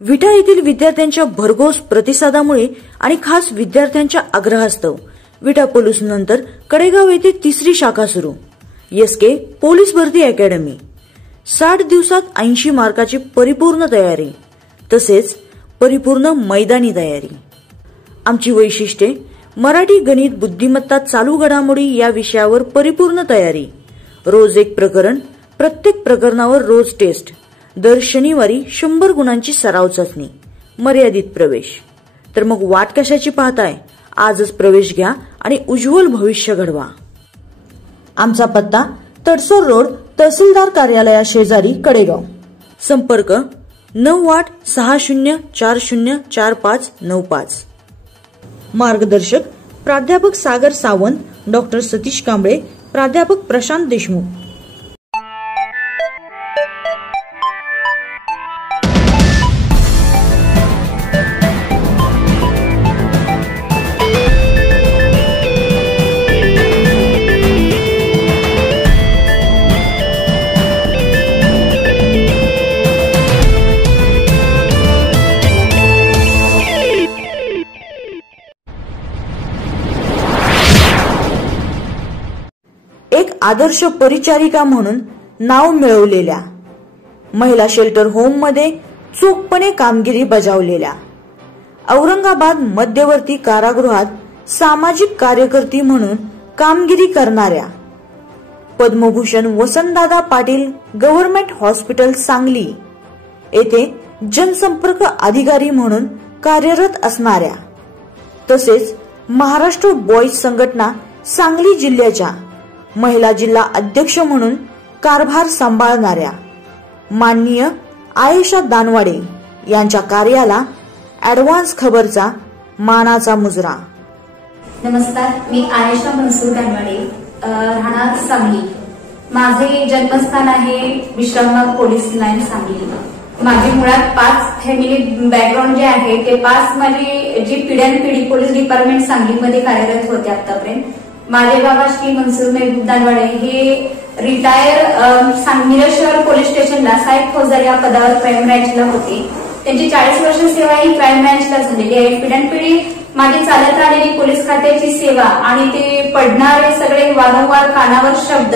विटा येथील विद्यार्थ्यांच्या भरघोस प्रतिसादामुळे आणि खास विद्यार्थ्यांच्या आग्रहास्तव विटा पोलीस नंतर कडेगाव येथे तिसरी शाखा सुरू। एसके पोलीस भरती अकॅडमी 60 दिवसात 80 मार्काची परिपूर्ण तयारी तसेच परिपूर्ण मैदानी तयारी। आमची वैशिष्ट्ये मराठी, गणित, बुद्धिमत्ता, चालू घडामोडी या विषयावर परिपूर्ण तयारी। रोज एक प्रकरण, प्रत्येक प्रकरणावर रोज टेस्ट। दर शनिवारी 100 गुणांची सराव चाचणी। मर्यादित प्रवेश। तर मग वाट कशाची पाहताय? आजच प्रवेश घ्या आणि उज्ज्वल भविष्य घडवा। आमचा पत्ता तडसर रोड, तहसीलदार कार्यालया शेजारी, कडेगाव। संपर्क 9860404595। मार्गदर्शक प्राध्यापक सागर सावंत, डॉक्टर सतीश कांबळे, प्राध्यापक प्रशांत देशमुख। एक आदर्श परिचारिका म्हणून नाव मिळवलेल्या, महिला शेल्टर होम मध्ये चोखपणे कामगिरी बजावलेल्या, औरंगाबाद मध्यवर्ती कारागृहात सामाजिक कार्यकर्ती म्हणून कामगिरी करणाऱ्या, पद्मभूषण वसंतदादा पाटील गव्हर्नमेंट हॉस्पिटल सांगली येथे जनसंपर्क अधिकारी म्हणून कार्यरत असणाऱ्या, तसेच महाराष्ट्र बॉईज संघटना सांगली जिल्ह्याच्या महिला जिल्हा अध्यक्ष म्हणून कारभार सांभाळणाऱ्या माननीय आयेशा दानवाडे यांच्या कार्याला ॲडव्हान्स खबरचा मानाचा मुजरा। नमस्कार, मी आयेशा मनसूर दानवाडे, राहणार सांगली। माझे जन्मस्थान आहे विश्रामबाग पोलीस लाईन सांगली। माझे मुळात 5 फॅमिली बॅकग्राऊंड जे आहे ते 5 माझी जी पिढ्यानपिढी पोलीस डिपार्टमेंट सांगलीमध्ये कार्यरत होते आतापर्यंत। माझे बाबा श्री मनसूर महबूब दानवाडे हे रिटायर मिरज शहर पोलीस स्टेशनला सहाय्यक फौजदार या पदावर क्राईम ब्रँचला होते। त्यांची 40 वर्ष सेवा ही क्राईम ब्रँचला झालेली आहे। पिढ्यानपिढी माझी चालत आलेली पोलीस खात्याची सेवा आणि ते पडणारे सगळे वारंवार कानावर शब्द,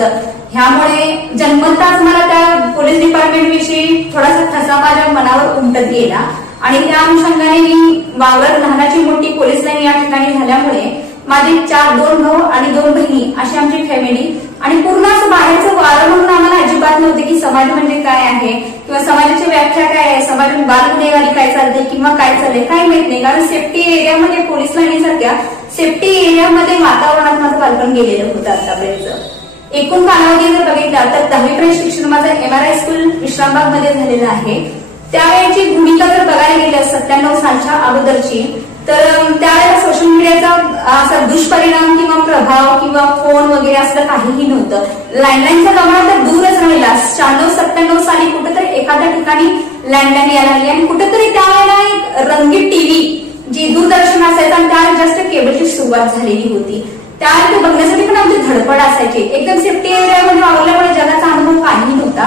ह्यामुळे जन्मताच मला त्या पोलीस डिपार्टमेंट विषयी थोडासा ठसा माझ्या मनावर उमटत गेला आणि त्या अनुषंगाने मी वावरत लहानाची मोठी पोलीस लाईन या ठिकाणी झाल्यामुळे माझे 2 भाऊ आणि 2 बहिणी अशी आमची फॅमिली आणि पूर्ण असं बाहेरचं वारं म्हणून आम्हाला अजिबात नव्हते की समाज म्हणजे काय आहे किंवा समाजाची व्याख्या काय आहे, समाजात बालगुन्हेगारी काय चालते किंवा काय चालते काय माहित नाही। कारण सेफ्टी एरियामध्ये पोलीस लाईनीसारख्या सेफ्टी एरियामध्ये वातावरणात माझं बालपण गेलेलं होतं आतापर्यंत। एकूण कालावधी जर बघितला तर 10वी पर्यंत शिक्षण माझं MRI स्कूल विश्रामबाग मध्ये झालेलं आहे। त्यावेळेची भूमिका जर बघायला गेली 97 सालच्या अगोदरची, तर त्यावेळेला सोशल मीडियाचा असा दुष्परिणाम किंवा प्रभाव किंवा फोन वगैरे असलं काहीही नव्हतं। लँडलाईनचा जमाना तर दूरच राहिला। 96-97 साली कुठेतरी एखाद्या ठिकाणी लँडलाईन यायला लागली आणि कुठेतरी त्यावेळेला एक रंगीत टीव्ही जी दूरदर्शन असायचं आणि त्यावेळेला जास्त केबलची सुरुवात झालेली होती। त्यावेळेला ते बघण्यासाठी पण आमची धडपड असायची। एकदम सेफ्टी एरियामध्ये वावरल्यामुळे जगाचा अनुभव काही नव्हता।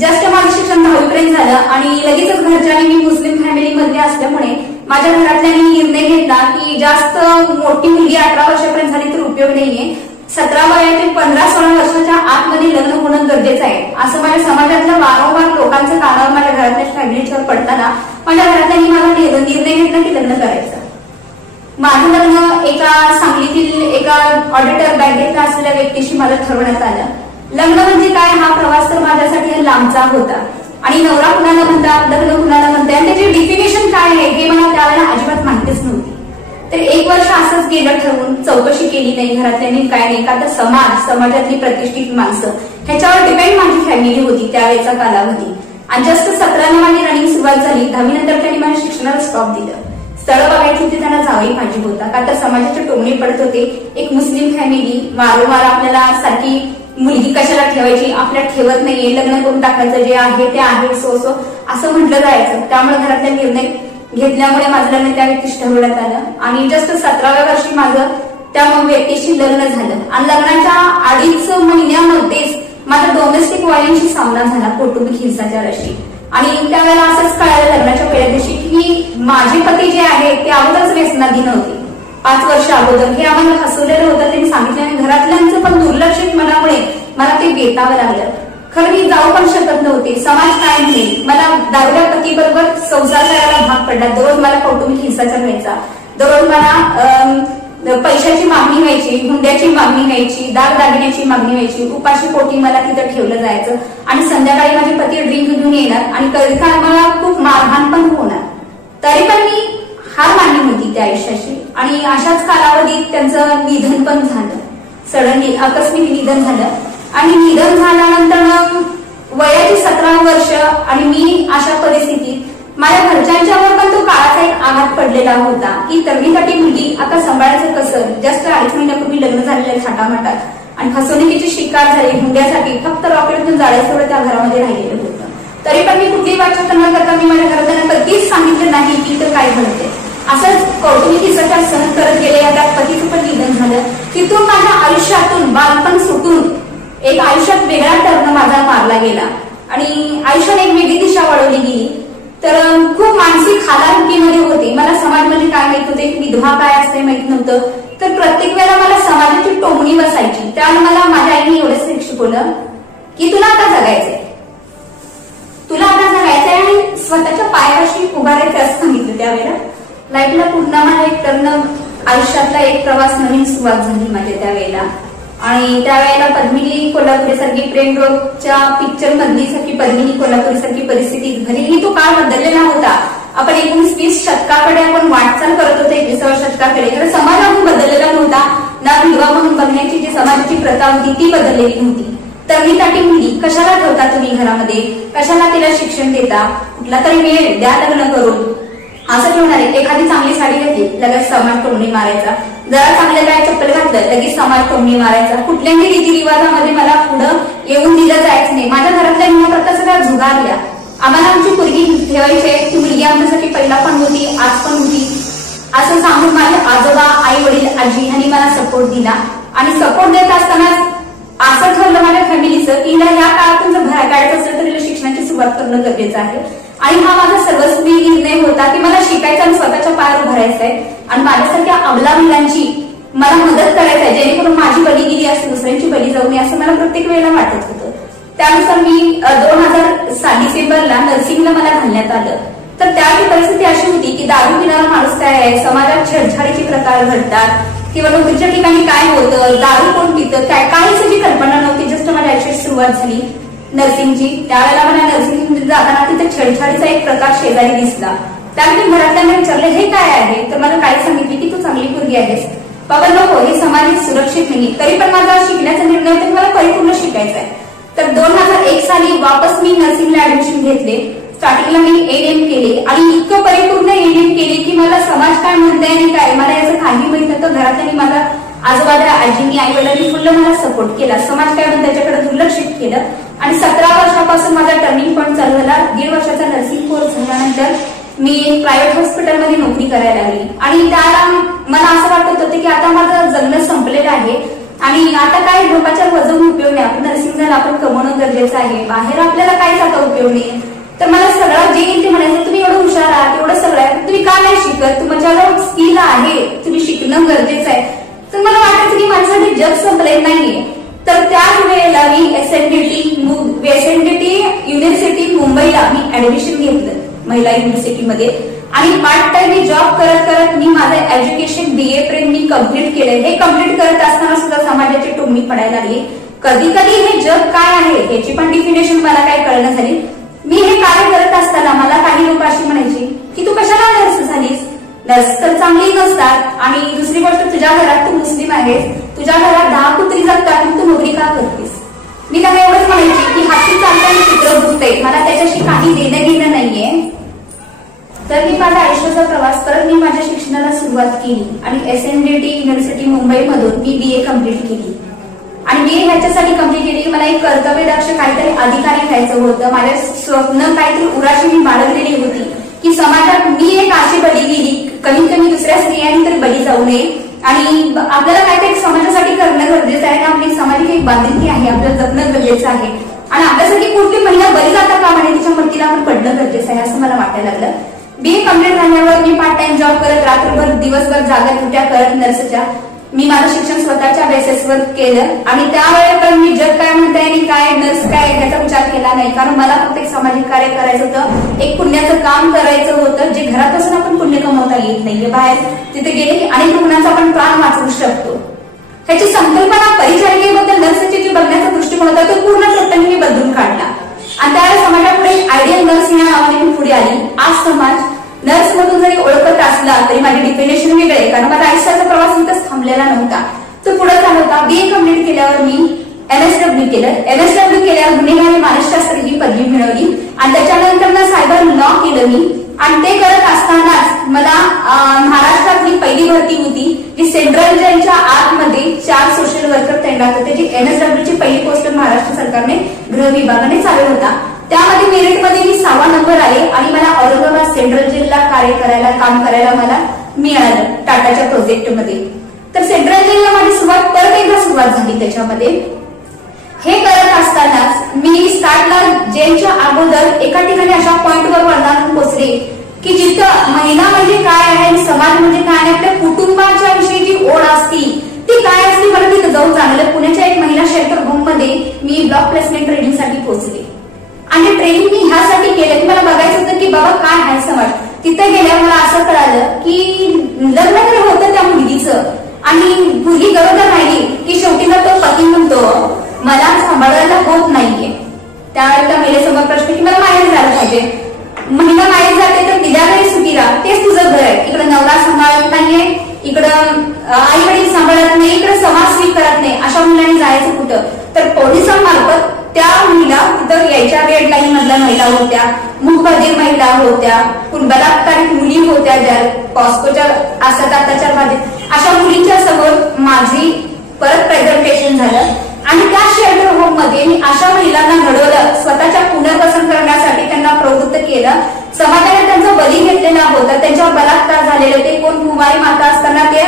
जस्ट माझं शिक्षण 10वी पर्यंत झालं आणि लगेचच घरच्यांनी, मी मुस्लिम फॅमिली मधले असल्यामुळे माझ्या घरातल्यांनी निर्णय घेतला की जास्त मोठी मुलगी 18 वर्षापर्यंत झाली तर उपयोग नाहीये, 17 वयातील 15-16 वर्षाच्या आतमध्ये लग्न होणं गरजेचं आहे, असं माझ्या समाजातल्या वारंवार लोकांचं कानावर माझ्या घरातल्या फॅमिलीवर पडताना माझ्या घरातल्यांनी मला निर्णय घेतला की लग्न करायचं। माझं लग्न एका सांगलीतील एका ऑडिटर बँकेतला असलेल्या व्यक्तीशी मला ठरवण्यात आलं। लग्न म्हणजे काय हा प्रवास तर माझ्यासाठी लांबचा होता आणि नवरा कुणाला म्हणतात, लग्न कुणाला म्हणतात आणि त्याची डिफिनेशन काय आहे हे मला त्यावेळेला अजिबात माहितीच नव्हती। तर 1 वर्ष असंच गेलं ठरवून, चौकशी केली नाही घरातल्यांनी, काय नाही, का तर समाजातली प्रतिष्ठित माणसं ह्याच्यावर डिपेंड माझी फॅमिली होती त्यावेळेचा कालावधी। आणि जस्ट 17ला माझी रनिंग सुरुवात झाली। 10वी नंतर त्यांनी माझ्या शिक्षणाला स्टॉप दिलं। स्थळ बघायची होती, त्यांना जावई पाहिजे होता, का तर समाजाचे टोमणे पडत होते। एक मुस्लिम फॅमिली वारंवार आपल्याला सारखी मुलगी कशाला ठेवायची, आपल्या ठेवत नाहीये, लग्न करून टाकायचं, जे आहे ते आहे, सो असं म्हटलं जायचं। त्यामुळे घरातल्या निर्णय घेतल्यामुळे माझं लग्न त्या व्यक्तीशी ठरवण्यात आलं आणि जस्ट 17व्या वर्षी माझं त्या व्यक्तीशी लग्न झालं आणि लग्नाच्या 2.5 महिन्यामध्येच माझा डोमेस्टिक व्हायलन्सशी सामना झाला, कौटुंबिक हिंसाचाराशी। आणि त्यावेळेला असंच कळालं लग्नाच्या पहिल्या दिवशी की माझे पती जे आहे ते अगोदरच व्यसनाधीन नव्हते 5 वर्ष अगोदर. हे आम्हाला हसवलेलं होतं, त्यांनी सांगितलं आणि घरातल्यांचं पण दुर्लक्षित मनामुळे मला ते बेतावं लागलं. खरं मी जाऊ पण शकत नव्हते. समाज काय म्हणेल. मला दारूच्या पतीबरोबर संसार करायला भाग पडला. दररोज मला कौटुंबिक हिंसाचार व्हायचा. दररोज मला पैशाची मागणी व्हायची, हुंड्याची मागणी व्हायची, दागदागिन्याची मागणी व्हायची. उपाशी पोटी मला तिथं ठेवलं जायचं आणि संध्याकाळी माझे पती ड्रिंक घेऊन येणार आणि कधी काळ मला खूप मारहाण पण होणार. तरी पण मी हार मानली होती त्या आयुष्याशी. आणि अशाच कालावधीत त्यांचं निधन पण झालं. सडनली आकस्मिक निधन झालं आणि निधन झाल्यानंतर वयाची 17 वर्ष आणि मी अशा परिस्थितीत माझ्या घरच्यांच्यावर पण तो काळाचा एक आघात पडलेला होता की तरुणीसाठी मुलगी आता सांभाळायचं कसं. जास्त 2.5 महिन्यापूर्वी लग्न झालेलं थाटामाटात आणि फसवणुकीची शिकार झाली. हुंड्यासाठी फक्त रॉकेटतून जाळ्यासोबत त्या घरामध्ये राहिलेलं होतं. तरी पण मी कुठलीही वाचा न करता मी माझ्या घरातल्यांना कधीच सांगितलं नाही की इथं काय घडते. असंच कौटुंबिक हिंसाचार सहन करत गेले. त्या पतीचं पण निधन झालं. तिथून माझ्या आयुष्यातून बालपण सुटून एक आयुष्यात वेगळा टर्न माझा मारला गेला आणि आयुष्यात एक वेगळी दिशा वळवली गेली. तर खूप मानसिक हालाखीमध्ये होते. मला समाजमध्ये काय माहित होते, विधवा काय असते माहित नव्हतं. तर प्रत्येक वेळेला मला समाजाची टोमणी बसायची. त्यामुळे मला माझ्या आईने एवढंच शिकवलं की तुला आता जगायचंय, तुला आता जगायचंय आणि स्वतःच्या पायाशी उभारायचं असं सांगितलं. त्यावेळेला लाईफला पुन्हा माझा एक टर्न, आयुष्यातला एक प्रवास नवीन सुरुवात झाली माझ्या त्यावेळेला. आणि त्यावेळेला पद्मिनी कोल्हापुरी सारखी प्रेम रोगच्या पिक्चर मधली सारखी पद्मिनी कोल्हापुरी सारखी परिस्थिती भलेही तो काळ बदललेला होता. आपण 19-20 शतकाकडे आपण वाटचाल करत होतो 21व्या शतकाकडे. कारण समाज अजून बदललेला नव्हता. ना विधवा म्हणून बघण्याची जी समाजाची प्रथा होती ती बदललेली नव्हती. तरुणीसाठी मुली कशाला ठेवता तुम्ही घरामध्ये, कशाला तिला शिक्षण देता, कुठला तरी वेळ द्या लग्न करून असं ठेवणार आहे. एखादी चांगली साडी घेतली लगेच समाज टोमणी मारायचा, जरा चांगलं काय चप्पल घातलं लगेच समाज टोमणी मारायचा. कुठल्याही रीतिरिवाजामध्ये मला पुढं येऊन दिलं जायचं नाही. माझ्या घरातल्या नियमाप्रथा सगळ्या झुगारल्या. आम्हाला आमची मुलगी ठेवायची, ती मुलगी आमच्यासाठी पहिला पण होती, आज पण होती असं सांगून माझे आजोबा, आई वडील, आजी यांनी मला सपोर्ट दिला. आणि सपोर्ट देत असताना असं ठरलं माझ्या फॅमिलीचं की हिला या काळातून जर बाहेर काढायचं असेल तर हिला शिक्षणाची सुरुवात करणं गरजेचं आहे. आणि हा माझा सर्वस्वी निर्णय होता की मला शिकायचं आणि स्वतःच्या पायावर भरायचं आहे आणि माझ्यासारख्या अबला मुलांची मला मदत करायचं आहे, जेणेकरून माझी बली गेली असं दुसऱ्यांची बली जाऊ नये असं मला प्रत्येक वेळेला वाटत होतं. त्यानुसार मी 2000 डिसेंबरला नर्सिंगला मला घालण्यात आलं. तर त्यावेळी परिस्थिती अशी होती की दारू पिणारा माणूस काय आहे, समाजात छेडछाडीचे प्रकार घडतात किंवा नोकरीच्या ठिकाणी काय होतं, दारू कोण पितं, काय काहीच अशी कल्पना नव्हती. जस्ट माझ्या आयुष्याची सुरुवात झाली नर्सिंगची. त्यावेळेला मला नर्सिंग जाताना तिथे छेडछाडीचा एक प्रकार शेजारी दिसला. त्यावेळी घरातल्यांना विचारले हे काय आहे, तर मला काही सांगितले की तू चांगली मुलगी आहेस. बाबा नको, हे समाजात सुरक्षित नाही. तरी पण माझा शिकण्याचा निर्णय होता की मला परिपूर्ण शिकायचं आहे. तर 2001 साली वापस मी नर्सिंगला ऍडमिशन घेतले. स्टार्टिंगला मी एएनएम केले आणि इतकं परिपूर्ण एएनएम केले की मला समाज काय म्हणताय आणि काय मला याचं काही माहित नव्हतं. घरातल्यांनी माझा आजोबाला, आजीनी, आई वडिलांनी फुल्ल मला सपोर्ट केला. समाज काय म्हणतो त्याच्याकडे दुर्लक्षित केलं आणि 17 वर्षापासून माझा टर्निंग पॉईंट चालू झाला. 1.5 वर्षाचा नर्सिंग कोर्स झाल्यानंतर मी प्रायव्हेट हॉस्पिटलमध्ये नोकरी करायला लागली. आणि त्याला मला असं वाटत होतं की आता माझं जगणं संपलेलं आहे आणि आता काय लोकांच्या वजन उपयोग नाही. आपण नर्सिंग झालं, आपण कमवणं गरजेचं आहे. बाहेर आपल्याला काहीच आता उपयोग नाही. तर मला सगळं जे येईल ते म्हणायचं तुम्ही एवढं हुशार आहात, एवढं सगळं आहे, तुम्ही का नाही शिकत, तुमच्याजवळ स्किल आहे, तुम्ही शिकणं गरजेचं आहे. तर मला वाटायचं की माझ्यासाठी जग संपलेलं नाहीये. तर त्याच वेळेला मी एसएनडीटी युनिव्हर्सिटी मुंबईला मी ऍडमिशन घेतलं महिला युनिव्हर्सिटीमध्ये आणि पार्ट टाइम मी जॉब करत करत मी माझं एज्युकेशन BA पर्यंत मी कम्प्लीट केलंय. हे कम्प्लीट करत असताना सुद्धा समाजाची टोमणी पडायला लागली. कधी कधी हे जग काय आहे याची पण डिफिनेशन मला काय कळणं झाली. मी हे कार्य करत असताना मला काही लोक अशी म्हणायची की तू कशाला नर्स झालीस, नर्स तर चांगली नसतात आणि दुसरी गोष्ट तुझ्या घरात तू मुस्लिम आहेस, तुझ्या घरात 10 कुत्री जगतात तू नोकरी का करतेस. मी त्यांना एवढंच म्हणायची की हाती चालताना चित्र बुजते, मला त्याच्याशी काही देणं घेणं नाहीये. तर मी माझ्या आयुष्याचा प्रवास परत मी माझ्या शिक्षणाला सुरुवात केली आणि एसएनडीटी युनिव्हर्सिटी मुंबईमधून मी BA कम्प्लीट केली. आणि BA ह्याच्यासाठी कम्प्लीट केली की मला एक कर्तव्यदक्ष काहीतरी अधिकारी व्हायचं होतं. माझे स्वप्न काहीतरी उराशी मी बाळगलेली होती की समाजात मी एक अशी बली गेली, कमीत कमी दुसऱ्या स्त्रियांनी तरी बली जाऊ नये आणि आपल्याला काहीतरी समाजासाठी करणं गरजेचं आहे. आपली सामाजिक एक बांधिलकी आहे, आपल्याला जपणं गरजेचं आहे. आणि आपल्यासाठी कोणती महिला बरी जाता कामा नये तिच्या मतीला आपण पडणं गरजेचं आहे असं मला वाटायला लागलं. BA कम्प्लीट झाल्यावर मी पार्ट टाइम जॉब करत रात्रभर दिवसभर जागा ड्युट्या करत नर्सच्या मी माझं शिक्षण स्वतःच्या बेसिसवर केलं आणि त्यावेळेस पण मी जग काय म्हणताय आणि काय नर्स काय याचा विचार केला नाही, कारण मला फक्त एक सामाजिक कार्य करायचं होतं, एक पुण्याचं काम करायचं होतं जे घरात बसून आपण पुण्य कमवता येत नाहीये. बाहेर तिथे गेले की अनेक रुग्णांचा आपण प्राण वाचवू शकतो. त्याची संकल्पना परिचारिकेबद्दल नर्सची जी बघण्याचा दृष्टिकोन होता तो पूर्ण टोटली मी बदलून काढला आणि त्यावेळेस समाजापुढे आयडियल नर्स या नावाने मी पुढे आली. आज समाज नर्स मधून जरी ओळखत असला तरी माझे डिफिनेशन वेगळे आहे, कारण माझा आयुष्याचा प्रवास इथंच थांबलेला नव्हता, तो पुढे चालू होता. BA कम्प्लीट केल्यावर मी MSW केलं. MSW केल्यावर गुन्हेगार आणि मानसशास्त्र ही पदवी मिळवली आणि त्याच्यानंतर सायबर लॉ केलं मी आणि ते करत असतानाच मला महाराष्ट्रातली पहिली भरती होती जी सेंट्रल जेलच्या आतमध्ये 4 सोशल वर्कर तैनात होते, जी MSW ची पहिली पोस्ट महाराष्ट्र सरकारने गृह विभागाने चालू होता. त्यामध्ये मेरिटमध्ये मी 6वा नंबर आले आणि मला औरंगाबाद सेंट्रल जेलला काम करायला मला मिळालं टाटाच्या प्रोजेक्टमध्ये. तर सेंट्रल जेलला माझी परत एकदा सुरुवात झाली. त्याच्यामध्ये हे करत असतानाच मी स्टार्टला जेलच्या अगोदर एका ठिकाणी अशा पॉइंटवर वळणारून पोहोचले की जिथं महिला म्हणजे काय आहे आणि समाज म्हणजे काय आहे, आपल्या कुटुंबाच्या विषयी जी ओढ असती ती काय असते मला तिथं जाऊन जाणवलं. पुण्याच्या एक महिला शेल्टर होम मध्ये मी ब्लॉक प्लेसमेंट ट्रेनिंगसाठी पोहोचले आणि ट्रेनिंग मी ह्यासाठी केलं की मला बघायचं होतं की बाबा काय आहे समाज. तिथे गेल्यावर मला असं कळालं की लग्न तर होतं त्या मुलगीचं आणि मुलगी गरोदर राहिली की शेवटी तो पती म्हणतो मला सांभाळायला होत नाहीये. त्यावेळेला महिलेसमोर प्रश्न की मला माहेर झालं पाहिजे. महिला माहेर जाते तर तिला घरी सुखी राहा, तेच तुझं घर आहे. इकडे नवरा सांभाळत नाहीये, इकडं आई वडील सांभाळत नाही, इकडे समाज स्वीकारत नाही. अशा मुलांनी जायचं कुठं? तर पोलिसांमार्फत त्या महिला तिथं यायच्या रेड लाईन मधल्या महिला होत्या, मूकबधीर महिला होत्या, बलात्कारित मुली होत्या, ज्या पॉस्कोच्या असतात अत्याचार बाधित अशा मुलींच्या समोर माझी परत प्रेझेंटेशन झालं आणि त्या शेल्टर होम मध्ये मी अशा महिलांना घडवलं, स्वतःच्या पुनर्वसन करण्यासाठी त्यांना प्रवृत्त केलं. समाजाने त्यांचा बळी घेतलेला होता, त्यांच्यावर बलात्कार झालेले होते. कोण कुमारी माता असताना ते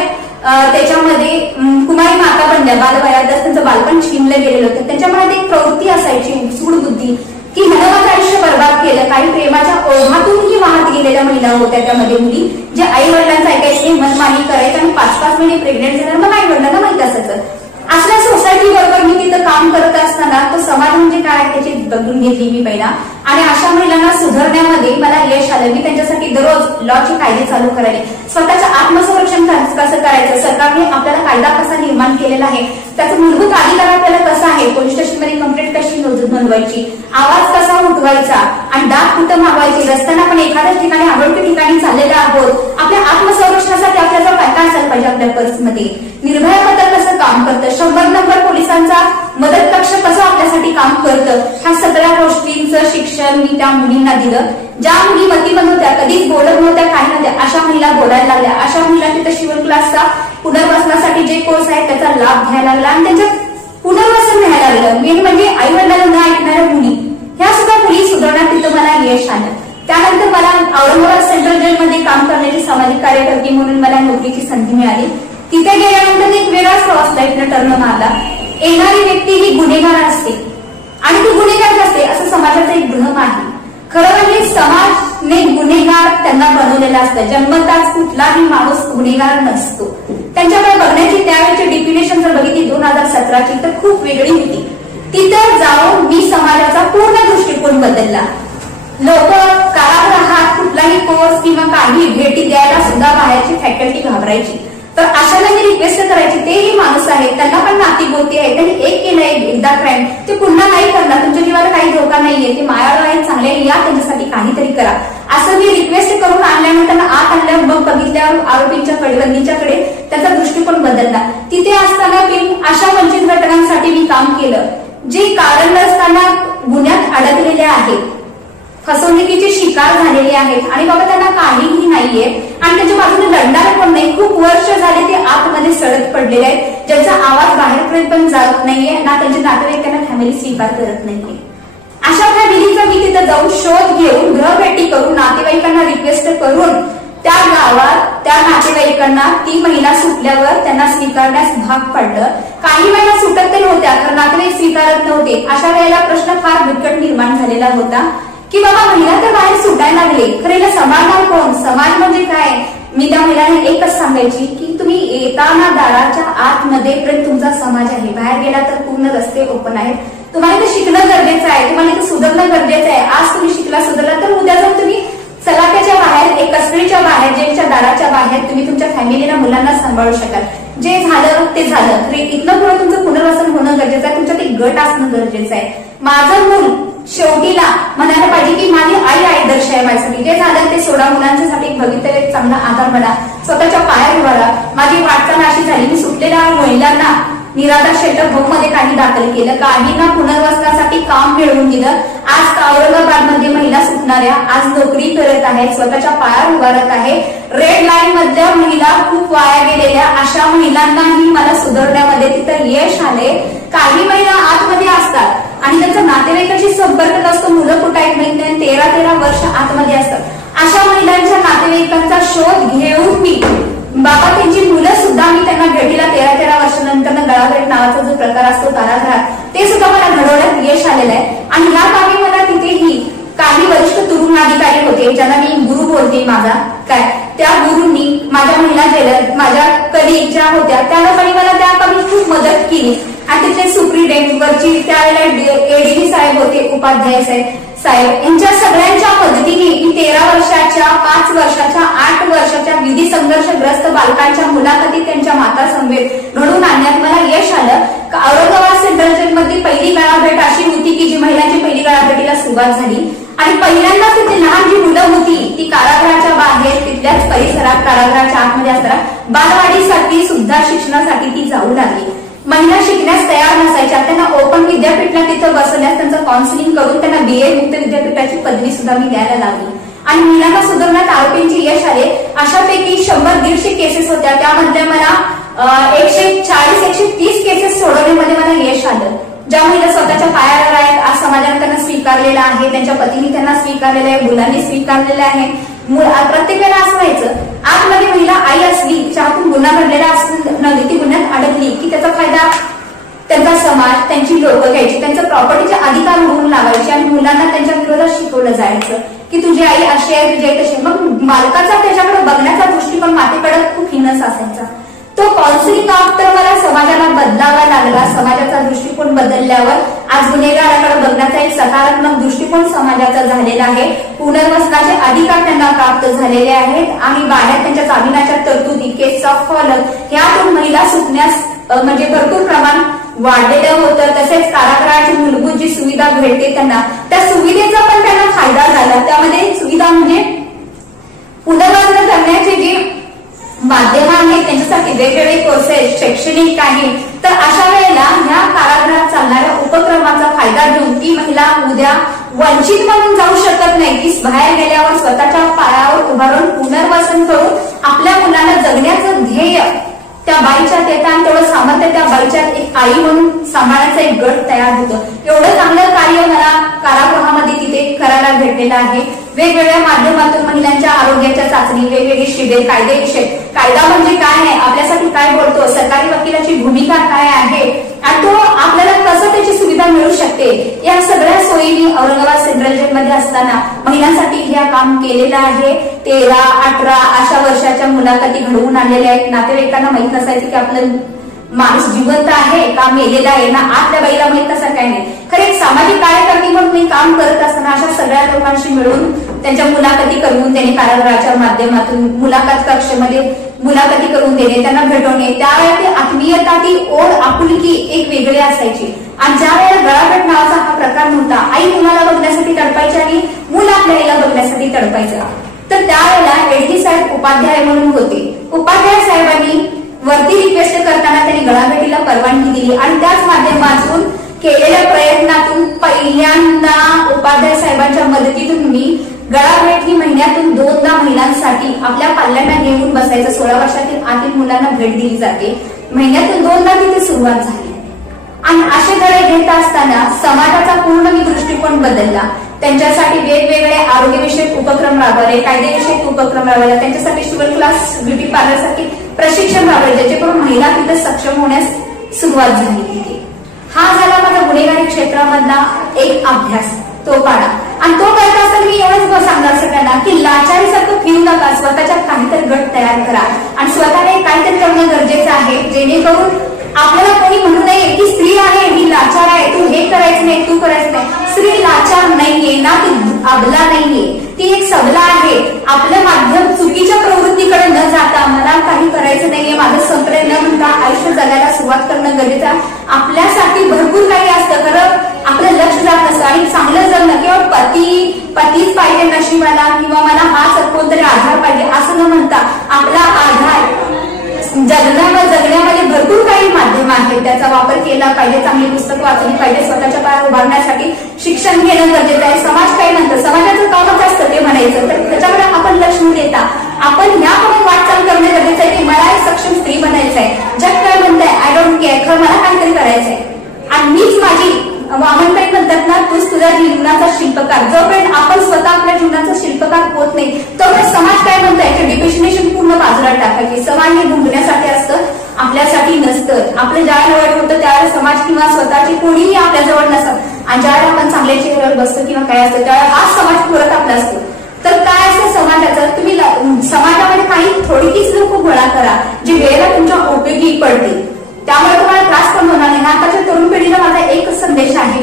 त्याच्यामध्ये कुमारी माता बनल्या, बालवयातच त्यांचं बालपण छिनलं गेलेलं होतं. त्यांच्या मनात एक प्रवृत्ती असायची सूडबुद्धी की ह्यानं माझं आयुष्य बर्बाद केलं. काही प्रेमाच्या ओघातूनही वाहत गेलेल्या महिला होत्या त्यामध्ये मुली, जे आई वडिलांचं ऐकायचे, मनमानी करायचं आणि 5-5 महिने प्रेग्नेंट झाल्यावर मला आई वडिलांना माहित असायचं. असल्या सोसायटी बरोबर मी तिथं काम करत असताना तो समाज म्हणजे काय त्याची बघून घेतली मी पहिला आणि अशा महिलांना सुधारण्यामध्ये मला यश आलं. मी त्यांच्यासाठी दररोज लॉचे कायदे चालू करायचे, स्वतःचं आत्मसंरक्षण कसं करायचं, सरकारने आपल्याला कायदा कसा निर्माण केलेला आहे, त्याचं मूलभूत अधिकार आपल्याला कसा आहे, पोलीस स्टेशनमध्ये कंप्लेंट कशी नोंदवायची, आवाज कसा उठवायचा आणि डाक कुठं मागवायची, रस्त्यानं आपण एखाद्या ठिकाणी अनोळखी ठिकाणी चाललेला आहोत, आपल्या आत्मसंरक्षणासाठी आपल्याला काय असायला पाहिजे आपल्या पर्समध्ये, निर्भया पथक कसं काम करतं, 100 नंबर पोलिसांचा मदत कक्ष कसं आपल्यासाठी काम करतं, ह्या सगळ्या गोष्टींचं शिक्षण मी त्या मुलींना दिलं. ज्या मुली मतिमंद होत्या, कधीच बोलत नव्हत्या, काही नव्हत्या, अशा महिला बोलायला लागल्या. अशा महिला तिथं शिवण क्लासचा पुनर्वसनासाठी जे कोर्स आहे त्याचा लाभ घ्यायला लागला आणि त्यांच्यात पुनर्वसन मिळायला लागलं. मेन म्हणजे आई वडिलांना न ऐकणाऱ्या मुली, ह्या सुद्धा मुली सुधारण्यात तिथं मला यश आलं. त्यानंतर मला औरंगाबाद सेंट्रल जेलमध्ये काम करण्याची सामाजिक कार्यकर्ती म्हणून मला नोकरीची संधी मिळाली. तिथे गेल्यानंतर एक वेगळाच प्रवास लाईफनं टर्न मारला. येणारी व्यक्ती ही गुन्हेगार असते आणि ती गुन्हेगार असते असं समाजाचा एक भ्रम आहे. खरं म्हणजे समाजने गुन्हेगार त्यांना बनवलेला असतं. जन्मताच कुठलाही माणूस गुन्हेगार नसतो. त्यांच्याकडे बघण्याची त्यावेळेची डिफिनेशन जर बघितली 2017ची तर खूप वेगळी होती. तिथं जाऊन मी समाजाचा पूर्ण दृष्टिकोन बदलला. लोक कारागृहात कुठलाही कोर्स किंवा काही भेटी द्यायला सुद्धा बाहेरची फॅकल्टी घाबरायची. तर अशाला मी रिक्वेस्ट करायची, तेही माणूस आहेत, त्यांना पण नातीगोती आहे, त्यांनी एक केलंय एकदा क्राईम, ते पुन्हा नाही करणार, तुमच्या जीवाला काही धोका नाहीये, ते मायाळू आहेत, चांगले या, त्यांच्यासाठी काहीतरी करा, असं मी रिक्वेस्ट करून आणल्यानंतर आत आणल्यावर मग बघितल्यावर आरोपींच्या बंदीच्याकडे त्याचा दृष्टिकोन बदलला. तिथे असताना मी अशा वंचित घटकांसाठी मी काम केलं जे कारण नसताना गुन्ह्यात अडकलेले आहेत, फसवणुकीचे शिकार झालेले आहेत आणि बाबा त्यांना काहीही नाहीये आणि त्याच्या बाजूने लढणारे पण नाही. खूप वर्ष झाले ते आतमध्ये सडत पडलेले आहेत, ज्यांचा आवाज बाहेरपर्यंत पण जात नाहीये ना, त्यांचे नातेवाईक त्यांना फॅमिली स्वीकार करत नाहीये. अशा फॅमिलीचा मी तिथं जाऊन शोध घेऊन, गृहभेटी करून, नातेवाईकांना रिक्वेस्ट करून त्या गावात त्या नातेवाईकांना ती महिला सुटल्यावर त्यांना स्वीकारण्यास भाग पडलं. काही महिला सुटत तरी होत्या, तर नातेवाईक स्वीकारत नव्हते. अशा वेळेला प्रश्न फार बिकट निर्माण झालेला होता की बाबा महिला तर बाहेर सुटायला लागले, खरं समाज कोण? समाज म्हणजे काय? मी त्या महिलांना एकच सांगायची की तुम्ही येताना दाराच्या आतमध्ये पर्यंत तुमचा समाज आहे, बाहेर गेला तर पूर्ण रस्ते ओपन आहेत. तुम्हाला ते शिकणं गरजेचं आहे, तुम्हाला ते सुधारणं गरजेचं आहे. आज तुम्ही शिकला सुधारला तर उद्या जाऊन तुम्ही सलाख्याच्या बाहेर, एक कस्टडीच्या बाहेर, जेलच्या दाराच्या बाहेर तुम्ही तुमच्या फॅमिलीला, मुलांना सांभाळू शकाल. जे झालं ते झालं, खरे इथनं पुढे तुमचं पुनर्वसन होणं गरजेचं आहे, तुमच्यात एक गट असणं गरजेचं आहे. माझं मूल शेवटीला म्हणायला पाहिजे की माझी आई आदर्श आहे माझ्यासाठी. जे झालं ते सोडा, मुलांच्यासाठी एक भवितव्य, एक चांगला आधार बना, स्वतःच्या पायावर उभा राहा. माझी वाटचाल अशी झाली, मी सुटलेल्या महिलांना निराधार शेल्टर होम मध्ये काही दाखल केलं, काहींना पुनर्वसनासाठी काम मिळवून दिलं. आज औरंगाबादमध्ये महिला सुटणाऱ्या आज नोकरी करत आहेत, स्वतःच्या पायावर उभारत आहे. रेड लाईन मधल्या महिला खूप वाया गेलेल्या अशा महिलांनाही मला सुधारण्यामध्ये तिथं यश आले. काही महिला आतमध्ये असतात आणि त्यांचा नातेवाईकाशी संपर्क असतो, मुलं कुठं आहेत माहित नाही, 13-13 वर्ष आतमध्ये असतात. अशा महिलांच्या नातेवाईकांचा शोध घेऊन मी बाबा त्यांची मुलं सुद्धा मी त्यांना भेटीला 13-13 वर्षानंतर गळाभेट नावाचा जो प्रकार असतो कारागृहात, ते सुद्धा मला घडवण्यात यश आलेलं आहे. आणि या कामी मला तिथेही काही वरिष्ठ तुरुंग अधिकारी होते, ज्यांना मी गुरु बोलते माझा काय, त्या गुरूंनी माझ्या महिला जेलर, माझ्या कलिग ज्या होत्या त्या लोकांनी मला त्या कामी खूप मदत केली. आणि तिथले सुप्रिटेंडेंट वरची त्यावेळेला एडीजी साहेब होते, उपाध्याय साहेब, यांच्या सगळ्यांच्या मदतीने मी 13 वर्षाच्या, 5 वर्षाच्या, 8 वर्षाच्या विधी संघर्षग्रस्त बालकांच्या मुलाखती त्यांच्या माता समवेत घडून आणण्यात मला यश आलं. औरंगाबाद सेंट्रल जेलमधली पहिली गळाभेट अशी होती की जी महिलांची पहिली गळाभेटीला सुरुवात झाली. आणि पहिल्यांदाच तिथे लहान जी मुलं होती ती कारागृहाच्या बाहेर, तिथल्याच परिसरात, कारागृहाच्या आतमध्ये असताना बालवाडीसाठी सुद्धा शिक्षणासाठी ती जाऊ लागली. महिला शिकण्यास तयार नसायच्या, त्यांना ओपन विद्यापीठला तिथं बसवण्यास त्यांचं काउन्सिलिंग करून त्यांना BA मुक्त विद्यापीठाची पदवी सुद्धा मी द्यायला लागली. आणि महिलांना सुधारण्यात आरोपींची यश आले. अशापैकी 100-150 केसेस होत्या, त्यामधल्या मला 140-130 केसेस सोडवण्यामध्ये मला यश आलं. ज्या महिला स्वतःच्या पायावर आहेत, आज समाजाने त्यांना स्वीकारलेला आहे, त्यांच्या पतीने त्यांना स्वीकारलेलं आहे, मुलांनी स्वीकारलेलं आहे. प्रत्येकाला असं व्हायचं, आतमध्ये महिला आई असली, तिच्यातून गुन्हा घडलेला नव्हे, ती गुन्ह्यात अडकली की त्याचा फायदा त्यांचा समाज, त्यांची लोक घ्यायची, त्यांच्या प्रॉपर्टीचे अधिकार म्हणून लावायचे आणि मुलांना त्यांच्या विरोधात शिकवलं जायचं की तुझी आई अशी आहे, तुझी आई तशी. मग मालकाचा त्याच्याकडे बघण्याचा दृष्टिकोन मातेकडे खूप हिणस असायचा. तो काउन्सिलिंग आफ्टर मला समाजाला बदलावा लागला. समाजाचा दृष्टिकोन बदलल्यावर आज गुन्हेगाराकडे बघण्याचा एक सकारात्मक दृष्टिकोन समाजाचा झालेला आहे. पुनर्वसनाचे अधिकार त्यांना प्राप्त झालेले आहेत आणि बाहेर त्यांच्या जामिनाच्या तरतुदी, केस ऑफ फॉलो ह्यातून महिला सुटण्यास म्हणजे भरपूर प्रमाण वाढलेलं होतं. तसेच कारागृहाची मूलभूत जी सुविधा भेटते त्यांना, त्या सुविधेचा पण त्यांना फायदा झाला. त्यामध्ये सुविधा म्हणजे पुनर्वसन करण्याचे जे माध्यम आहेत त्यांच्यासाठी वेगवेगळे कोर्सेस, शैक्षणिक काही. तर अशा वेळेला ह्या कारागृहात चालणाऱ्या उपक्रमाचा फायदा घेऊन ती महिला उद्या वंचित म्हणून जाऊ शकत नाही, की बाहेर गेल्यावर स्वतःच्या पायावर उभारून पुनर्वसन करून आपल्या मुलांना जगण्याचं ध्येय त्या बाईच्यात येतं आणि तेवढं सामर्थ्य त्या बाईच्यात एक आई म्हणून सांभाळण्याचा एक गट तयार होतं. एवढं चांगलं कार्य मला कारागृहामध्ये तिथे करायला भेटलेलं आहे. वेगवेगळ्या माध्यमातून महिलांच्या आरोग्याच्या चाचणी, वेगवेगळे शिबिर, कायदेविषय, कायदा म्हणजे काय आहे, आपल्यासाठी काय बोलतो, सरकारी वकिलाची भूमिका काय आहे आणि तो आपल्याला कसं त्याची सुविधा मिळू शकते, या सगळ्या सोयी मी औरंगाबाद सेंट्रल जेलमध्ये असताना महिलांसाठी हे काम केलेलं आहे. 13-18 अशा वर्षाच्या मुलाखती घडवून आणलेल्या आहेत. नातेवाईकांना माहित नसायचं की आपलं माणूस जिवंत आहे का मेलेला आहे ना, आतल्या बाईला माहित असं काय नाही. खरे एक सामाजिक कार्यकर्ती म्हणून मी काम करत असताना अशा सगळ्या लोकांशी मिळून त्यांच्या मुलाखती करून त्यांनी कारागृहाच्या माध्यमातून मुलाखत कक्षेमध्ये मुलाखती करून देणे, त्यांना भेटवणे, त्यावेळेला ती आत्मीयता, ती ओढ, आपुलकी एक वेगळी असायची. आणि ज्या वेळेला गळाभेट नावाचा हा प्रकार नव्हता, आई मुलाला बघण्यासाठी तडपायची आणि मुल आपल्या आईला बघण्यासाठी तडपायचं, तर त्यावेळेला एडीजी साहेब उपाध्याय म्हणून होते. उपाध्याय साहेबांनी वरती रिक्वेस्ट करताना त्यांनी गळाभेटीला परवानगी दिली आणि त्याच माध्यमातून केलेल्या प्रयत्नातून पहिल्यांदा उपाध्याय साहेबांच्या मदतीतून मी गळाभेट ही महिन्यातून 2दा महिलांसाठी आपल्या पाल्यांना घेऊन बसायचं, 16 वर्षातील आतील मुलांना भेट दिली जाते. महिन्यातून 2दा तिथे सुरुवात झाली आणि असे धडे घेत असताना समाजाचा पूर्ण मी दृष्टिकोन बदलला. त्यांच्यासाठी वेगवेगळे आरोग्यविषयक उपक्रम राबवले, कायदेविषयक उपक्रम राबवले, त्यांच्यासाठी सिव्हिल क्लास ब्युटी पार्लरसाठी प्रशिक्षण राबवले, जेणेकरून महिला तिथे सक्षम होण्यास सुरुवात झाली तिथे. हा झाला माझा गुन्हेगारी क्षेत्रामधला एक अभ्यास, तो पाडा. आणि तो करत असताना मी एवढंच सांगणार सगळ्यांना की लाचारीसारखं फिरू नका, स्वतःच्या काहीतरी गट तयार करा आणि स्वतःने काहीतरी करणं गरजेचं आहे, जेणेकरून आपल्याला कोणी म्हणू नये की स्त्री आहे ही लाचार आहे, तू हे करायचं नाही, तू करायचं नाही. स्त्री लाचार नाहीये ना, ती अबला नाहीये, ती एक सबला आहे. आपलं माध्यम चुकीच्या प्रवृत्तीकडे न जाता मला काही करायचं नाहीये, माझं संपलंय न म्हणता आयुष्य जगायला सुरुवात करणं गरजेचं आहे. आपल्यासाठी भरपूर काही असतं, खरं आपलं लक्ष जात नसतं. आणि चांगलं जगणं केवळ पतीच पाहिजे नशिबाला किंवा मला हाच कोणतरी आधार पाहिजे असं न म्हणता आपला आधार जगण्यामध्ये भरपूर काही माध्यम आहेत, त्याचा वापर केला पाहिजे. चांगली पुस्तकं वाचली पाहिजे, स्वतःच्या पायावर उभारण्यासाठी शिक्षण घेणं गरजेचं आहे. समाज काय म्हणतं, समाजाचं कामच असतं ते म्हणायचं, तर त्याच्याकडे आपण लक्ष न देता आपण याकडून वाटचाल करणं गरजेचं आहे की मला एक सक्षम स्त्री बनायचं आहे. जग काय म्हणतंय आय डोंट केअर, खरं मला काहीतरी करायचंय आणि मीच माझी वामनताई म्हणतात ना, तूच तुझ्या जीवनाचा शिल्पकार. जोपर्यंत आपण स्वतः आपल्या जीवनाचा शिल्पकार होत नाही तोपर्यंत समाज काय म्हणताय की डिप्रेशन पूर्ण बाजूला टाकायची. समाज हे भुंकण्यासाठी असतं, आपल्यासाठी नसतं. आपलं ज्यावेळेला वाईट होतं त्यावेळेला समाज किंवा स्वतःची कोणीही आपल्याजवळ नसतं आणि ज्यावेळेला आपण चांगल्या चेहऱ्यावर बसतो किंवा काय असतं त्यावेळेला हाच समाज पुरत आपला असतो. तर काय असतं समाजाचं, तुम्ही समाजामध्ये काही थोडीकीच लोक गोळा करा जे वेळेला तुमच्या उपयोगी पडतील, त्यामुळे तुम्हाला त्रास पण होणार नाही. आताच्या तरुण पिढीला माझा एकच संदेश आहे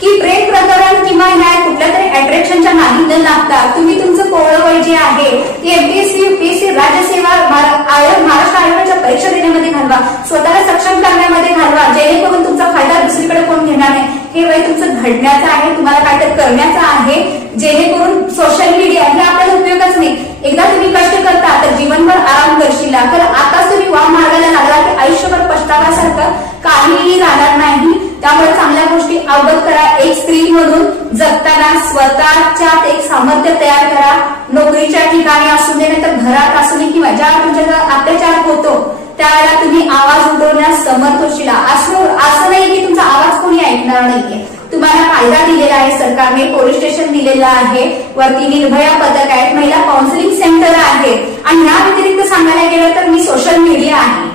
की प्रेम प्रकरण किंवा ह्या कुठल्या तरी अट्रॅक्शनच्या नादी न लागता तुम्ही तुमचं कोवळं वय जे आहे ते एमपीएससी यूपीएससी राज्यसेवा महाराष्ट्र आयोगाच्या परीक्षा देण्यामध्ये घालवा, स्वतःला सक्षम करण्यामध्ये घालवा, जेणेकरून तुमचा फायदा दुसरीकडे कोण घेणार नाही. हे वय तुमचं घडण्याचं आहे, तुम्हाला काहीतरी करण्याचं आहे, जेणेकरून सोशल मीडिया हे आपल्याला उपयोगच नाही. एकदा तुम्ही कष्ट करता तर जीवनभर आराम करशील, तर आताच तुम्ही वाम मार्गाला लागला की आयुष्यभर पछताव्यासारखं काहीही राहणार नाही. त्यामुळे चांगल्या गोष्टी अवगत करा. एक स्त्री म्हणून जगताना स्वतःच्यात एक सामर्थ्य तयार करा. नोकरीच्या ठिकाणी असू दे नाही तर घरात असू दे किंवा ज्या तुमच्यावर अत्याचार होतो त्यावेळेला तुम्ही आवाज उठवण्यास समर्थ होशील. असं नाही की तुमचा आवाज कोणी ऐकणार नाहीये. तुम्हाला कायदा दिलेला आहे सरकारने, पोलीस स्टेशन दिलेलं आहे, वरती निर्भया पथक आहेत, महिला काउन्सिलिंग सेंटर आहे आणि या व्यतिरिक्त सांगायला गेलं तर मी सोशल मीडिया आहे.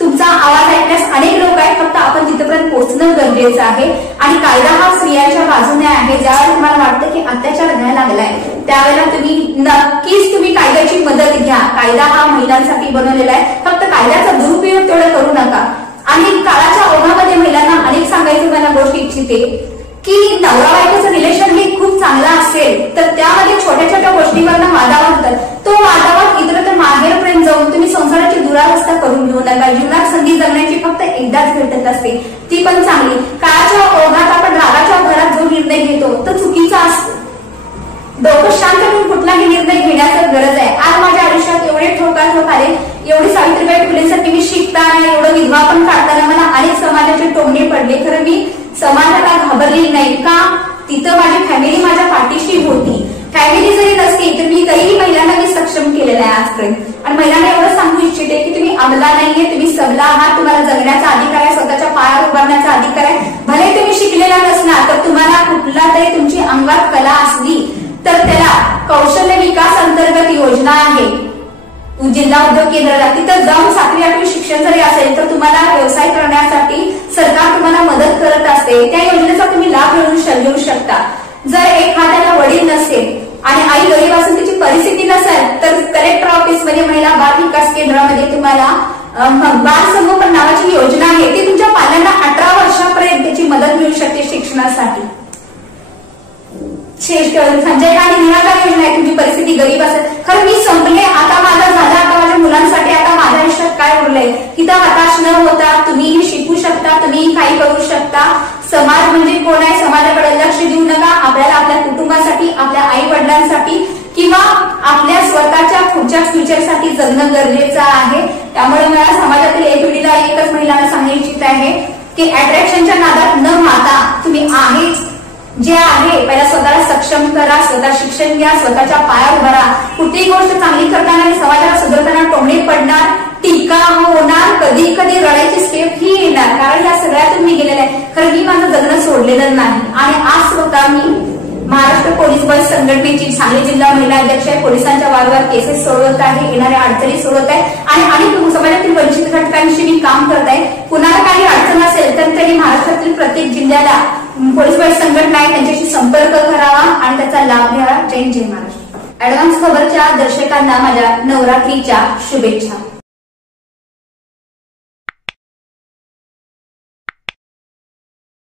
तुमचा आवाज ऐकण्यास अनेक लोक आहेत, फक्त आपण तिथपर्यंत पोहोचणं गरजेचं आहे. आणि कायदा हा स्त्रियांच्या बाजूने आहे. ज्यावेळेला तुम्हाला वाटतं की अत्याचार घडायला लागलाय त्यावेळेला तुम्ही कायद्याची मदत घ्या. कायदा हा महिलांसाठी बनवलेला आहे, फक्त कायद्याचा दुरुपयोग तेवढा करू नका. आणि काळाच्या ओघामध्ये महिलांना अनेक सांगायचं मला गोष्ट इच्छिते की नवरा बायकोचं रिलेशन हे खूप चांगलं असेल तर त्यामध्ये छोट्या छोट्या गोष्टींवर वादावाद होतात. तो वादावाद इतरत्र माहेरपर्यंत जाऊन तुम्ही संसाराची दुरावस्था करून घेऊ नका. जीवनात संधी जगण्याची फक्त एकदाच भेटत असते, ती पण चांगली. काळाच्या ओघात आपण रागाच्या भरात जो निर्णय घेतो तो चुकीचा असतो. डोकं शांत करून कुठलाही निर्णय घेण्याची गरज आहे. आज माझ्या आयुष्यात एवढे ठोकाठोक आले, एवढी सावित्रीबाई फुलेंसाठी मी शिकताना, एवढं विधवा पण काढताना मला अनेक समाजाचे टोमणे पडले. खरं मी समाजाला घाबरली नाही का, तिथं माझी फॅमिली माझ्या पाठीशी होती. फॅमिली जरी नसती तर मी तरीही महिलांना मी सक्षम केलेलं आहे आजपर्यंत. आणि महिलांना एवढं सांगू इच्छिते की तुम्ही अबला नाहीये, तुम्ही सबला आहात. तुम्हाला जगण्याचा अधिकार आहे, स्वतःच्या पायावर उभारण्याचा अधिकार आहे. भले तुम्ही शिकलेला नसणार तर तुम्हाला कुठला तरी तुमची अंगात कला असली तर त्याला कौशल्य विकास अंतर्गत योजना आहे जिल्हा उद्योग केंद्राला, तिथं जाऊन 7वी-8वी शिक्षण जरी असेल तर तुम्हाला व्यवसाय करण्यासाठी सरकार तुम्हाला मदत करत असते. त्या योजनेचा तुम्ही लाभ घेऊ शकता. जर एखाद्याला वडील नसेल आणि आई गरीब असून तिची परिस्थिती नसेल तर कलेक्टर ऑफिसमध्ये महिला बाल विकास केंद्रामध्ये तुम्हाला बाल संगोपन नावाची योजना आहे, ती तुमच्या पाल्यांना 18 वर्षापर्यंत त्याची मदत मिळू शकते शिक्षणासाठी. संजय गांधी निराधार योजना आहे, तुमची परिस्थिती गरीब असेल. खरं मी संपले, आता माझं झालं, आता माझ्या मुलांसाठी आता माझ्या आयुष्यात काय उरलंय. तिथं हताश न होता तुम्हीही शिकू शकता, तुम्हीही काही करू शकता. समाज म्हणजे कोण आहे, समाजाकडे लक्ष देऊ नका. आपल्याला आपल्या कुटुंबासाठी, आपल्या आई वडिलांसाठी किंवा आपल्या स्वतःच्या पुढच्या फ्युचरसाठी जगणं गरजेचं आहे. त्यामुळे मला समाजातील एक पिढीला एकच महिलांना सांगू इच्छित आहे की अट्रॅक्शनच्या नादात न माता तुम्ही आहे जे आहे पहिला स्वतःला सक्षम करा, स्वतः शिक्षण घ्या, स्वतःच्या पायावर उभा राहा. कुठलीही गोष्ट चांगली करताना आणि समाजाला सुधारताना टोमणे पडणार, टीका होणार, कधी कधी रडायची स्टेप ही येणार, कारण या सगळ्यातून मी गेलेलं आहे. खरं मी माझं जगणं सोडलेलं नाही आणि आज स्वतः मी महाराष्ट्र पोलीस बॉईज संघटनेची सांगली जिल्हा महिला अध्यक्ष आहे. पोलिसांच्या वारंवार केसेस सोडवत आहे, येणाऱ्या अडचणी सोडवत आहे आणि अनेक समाजातील वंचित घटकांशी मी काम करत आहे. कुणाला काही अडचण असेल तर त्यांनी महाराष्ट्रातील प्रत्येक जिल्ह्याला पोलीस बॉईज संघटना आहे त्यांच्याशी संपर्क करावा आणि त्याचा लाभ घ्यावा. जय महाराष्ट्र. ऍडव्हान्स खबरच्या दर्शकांना माझ्या नवरात्रीच्या शुभेच्छा.